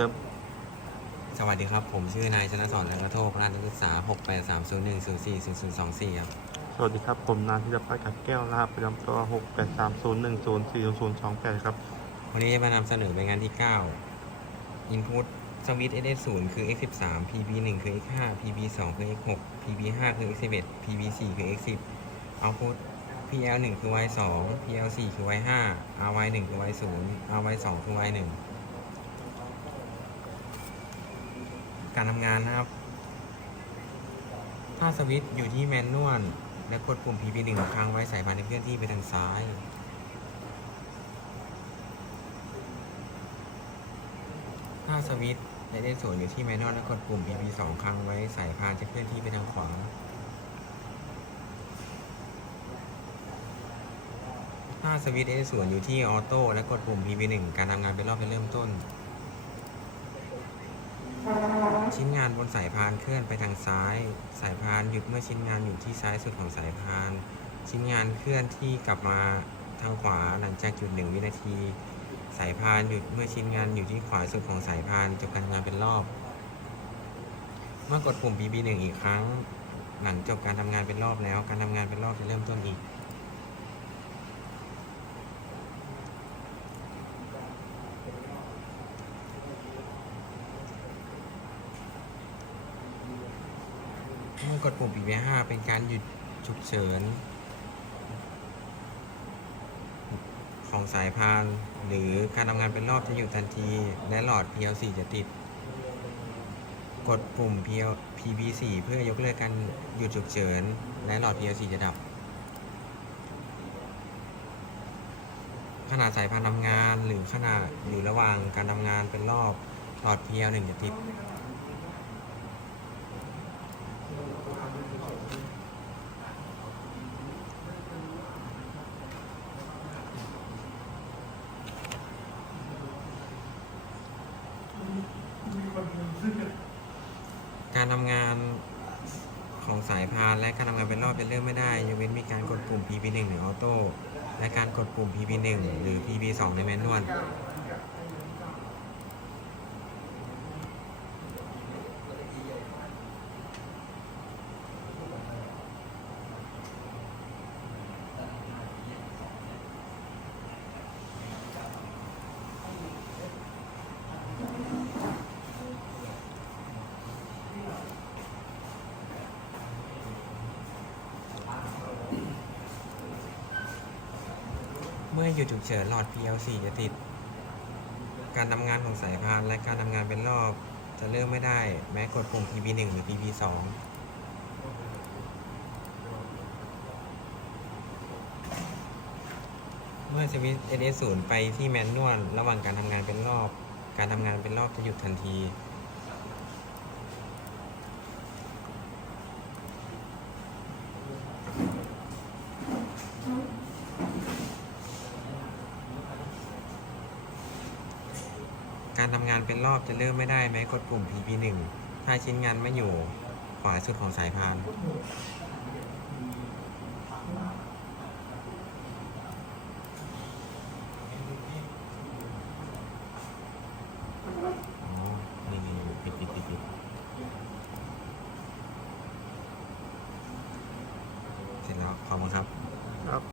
ครับ สวัสดีครับ ผมชื่อนายชนะสอนนังกระโทกรหัสนักศึกษา 68301040024 ครับ สวัสดีครับ ผมนายธิรพัฒน์กัดแก้วรหัสประจำตัว68301040028 ครับ วันนี้จะมานำเสนอเป็นงานที่ 9 Input สวิตช์ SS0 คือ X13 PB1 คือ X5 PB2 คือ X6 PB5 คือ X11 PB4 คือ X10 Output PL1 คือ Y2 PL4 คือ Y5 RY1 คือ Y0 RY2 คือ Y1 การทำงานนะครับ ถ้าสวิตช์อยู่ที่แมนนวลและกดปุ่ม PP1 ครั้งไว้สายพานจะเคลื่อนที่ไปทางซ้าย ถ้าสวิตช์และได้ส่วนอยู่ที่แมนนวลและกดปุ่ม PP2 ครั้งไว้สายพานจะเคลื่อนที่ไปทางขวาถ้าสวิตช์ได้ส่วนอยู่ที่ออโต้และกดปุ่ม PP1 การทำงานเป็นรอบเป็นเริ่มต้น ชิ้นงานบนสายพานเคลื่อนไปทางซ้าย สายพานหยุดเมื่อชิ้นงานอยู่ที่ซ้ายสุดของสายพาน ชิ้นงานเคลื่อนที่กลับมาทางขวาหลังจากหยุดหนึ่งวินาที สายพานหยุดเมื่อชิ้นงานอยู่ที่ขวาสุดของสายพานจบการทำงานเป็นรอบ เมื่อกดปุ่ม BB1 อีกครั้ง หลังจบการทำงานเป็นรอบแล้ว การทำงานเป็นรอบจะเริ่มต้นอีก เมื่อ กดปุ่ม PB5 เป็นการหยุดฉุกเฉิน ของสายพาน หรือการทำงานเป็นรอบจะหยุดทันที และหลอด PL4 จะติด กดปุ่ม PL PB4 เพื่อยกเลิกการหยุดฉุกเฉิน และหลอด PL4 จะดับ ขนาดสายพานทำงานหรือขนาดหรือระหว่างการทำงานเป็นรอบหลอด PL1 จะติด ทำงานของสายพานและการทำงานเป็นรอบเป็นเรื่องไม่ได้ยกเว้นมีการกดปุ่ม P/B1 หรือออโต้และการกดปุ่ม P/B1 หรือ P/B2 ในแมนนวล หยุดฉุกเฉินหลอด PL4 จะติด การทำงานของสายพานและการทำงานเป็นรอบ จะเริ่มไม่ได้ แม้กดปุ่ม PP1 หรือ PP2 เมื่อสวิตช์ SS0 ไปที่แมนนวลระหว่างการทำงานเป็นรอบ การทำงานเป็นรอบจะหยุดทันที การทำงานเป็นรอบจะเริ่มไม่ได้ไหมกดปุ่ม PP1 ถ้าชิ้นงานไม่อยู่ขวาสุดของสายพานเสร็จแล้วขอครับ